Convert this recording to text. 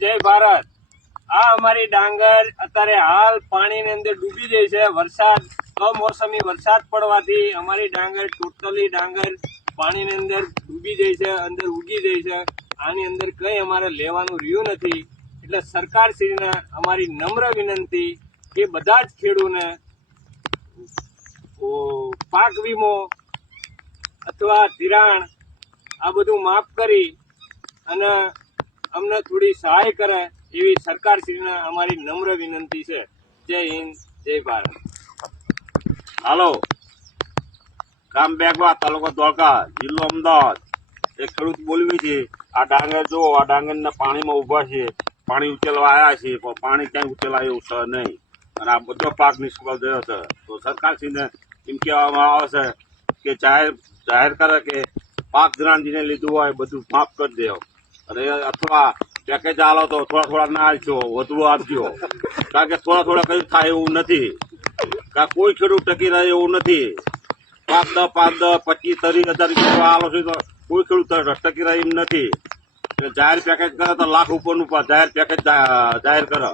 જય ભારત। આ અમારી ડાંગર અત્યારે હાલ પાણીની અંદર ડૂબી જાય છે। વરસાદ કમોસમી વરસાદ પડવાથી અમારી ડાંગર ટોટલી પાણીની અંદર ડૂબી જાય છે, અંદર ઉગી જાય છે। આની અંદર કંઈ અમારે લેવાનું રહ્યું નથી। એટલે સરકારશ્રીને અમારી નમ્ર વિનંતી કે બધા જ ખેડૂતોને પાક વીમો અથવા ધિરાણ આ બધું માફ કરી અને અમને થોડી સહાય કરે એવી સરકારશ્રીને અમારી નમ્ર વિનંતી છે। જય હિન્દ, જય ભારત। હાલો, ગામ બેગવા, તાલુકો ધોળકા, જિલ્લો અમદાવાદ। એક ખેડૂત બોલવી છે, આ ડાંગર જો આ ડાંગરના પાણીમાં ઉભા છે, પાણી ઉચેલવા આવ્યા છે, પણ પાણી ક્યાંય ઉચેલાય એવું છે નહીં, અને આ બધો પાક નિષ્ફળ ગયો છે। તો સરકારશ્રીને એમ કહેવામાં આવે છે કે જાહેર કરે કે પાક ધિરાણ જેને લીધું હોય બધું માફ કરી દો, અને અથવા પેકેજ આલો તો થોડા ના આપજો, વધુ આપજો, કારણ કે થોડા કઈ થાય એવું નથી, કોઈ ખેડૂત ટકી રહે એવું નથી। 5, 10, 25, 30 હજાર આલો છે તો કોઈ ખેડૂત ટકી રહે એમ નથી। જાહેર પેકેજ કરે તો લાખ ઉપરનું જાહેર પેકેજ જાહેર કરે।